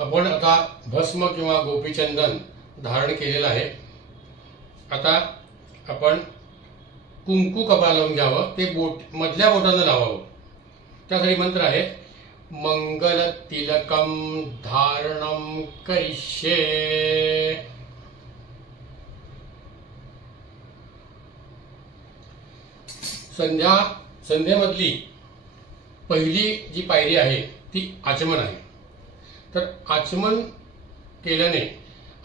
आपण आता भस्म किंवा गोपीचंदन धारण केलेलं आहे। आता आपण कुंकू कपाळाला लावून घ्यावं, ते मधल्या बोटानं लावावं। त्यासाठी मंत्र आहे मंगल तिलकम धारणम करिष्ये। संध्येमधली पहिली जी पायरी आहे ती आचमन आहे। तर आचमन केल्याने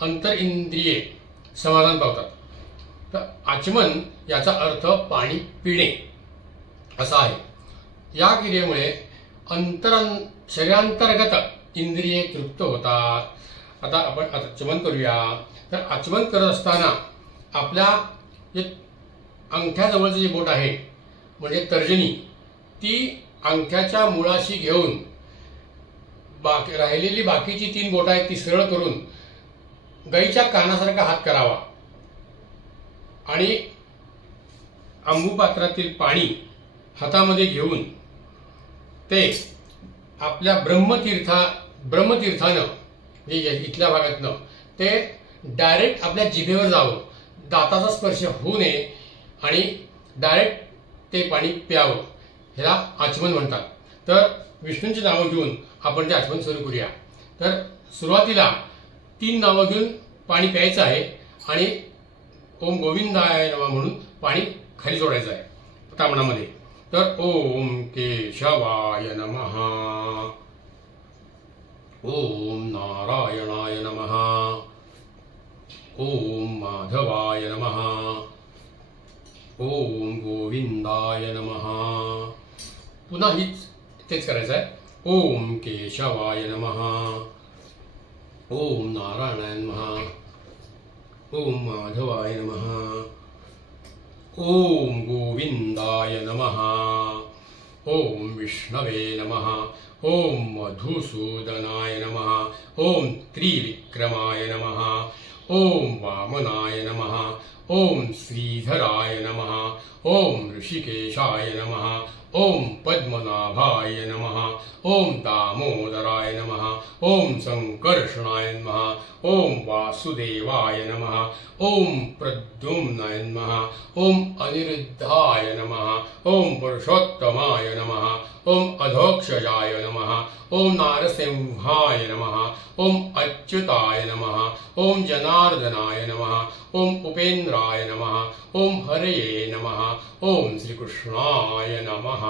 अंतर इंद्रिये समाधान पावतात। तर आचमन याचा अर्थ पाणी पिणे असा आहे। या क्रियेमुळे शरीरांतर्गत इंद्रिये तृप्त होतात। आता आपण आचमन करूया। तर आचमन करत असताना आपल्या जे अंगठ्याजवळचे जे बोट आहे म्हणजे तर्जनी, ती अंगठ्याच्या मुळाशी घेऊन राहिलेली बाकीची 3 बोटं आहेत ती सरळ करून गाईच्या कानासारखा हात करावा आणि अंबुपात्रातील पाणी हातामध्ये घेऊन ते आपल्या ब्रह्मतीर्थानं इथल्या भागातनं ते डायरेक्ट आपल्या जिभेवर जावं, दाताचा स्पर्श होऊ नये आणि डायरेक्ट ते पाणी प्यावं। ह्याला आचमन म्हणतात। तर विष्णूंची नावं घेऊन आपण ते आचमन सुरू करूया। तर सुरुवातीला 3 नावं घेऊन पाणी प्यायचं आहे आणि ओम गोविंदाय नमः म्हणून पाणी खाली सोडायचं आहे तामणामध्ये। तर ओम केशवाय नमः, ओम नारायणाय नमः, ओम माधवाय नमः, ओम गोविंदाय नमः। पुन्हा तेच करायचं आहे। ओम केशवाय नमः, ओम नारायणाय नमः, ओम माधवाय नमः, ओम गोविंदाय नमः, ओम विष्णवे नमः, ओम मधुसूदनाय नमः, ओम त्रिविक्रमाय नमः, ओम वामनाय नमः, ओम श्रीधराय नमः, ओम ऋषिकेशाय नमः, ओम पद्मनाभाय नमः, ओम दामोदराय नमः, ओम संकर्षणाय नमः, ओम वासुदेवाय नमः, ओम प्रद्युम्नाय नमः, ओम अनिरुद्धाय नमः, ओम पुरुषोत्तमाय नमः, ओम अधोक्षजाय नमः, ओम नारसिंहाय नमः, ओम अच्युताय नमः, ओम जनार्दनाय नमः, ओम उपेन्द्राय नमः, ओम हरये नमः, ओम श्रीकृष्णाय नमः।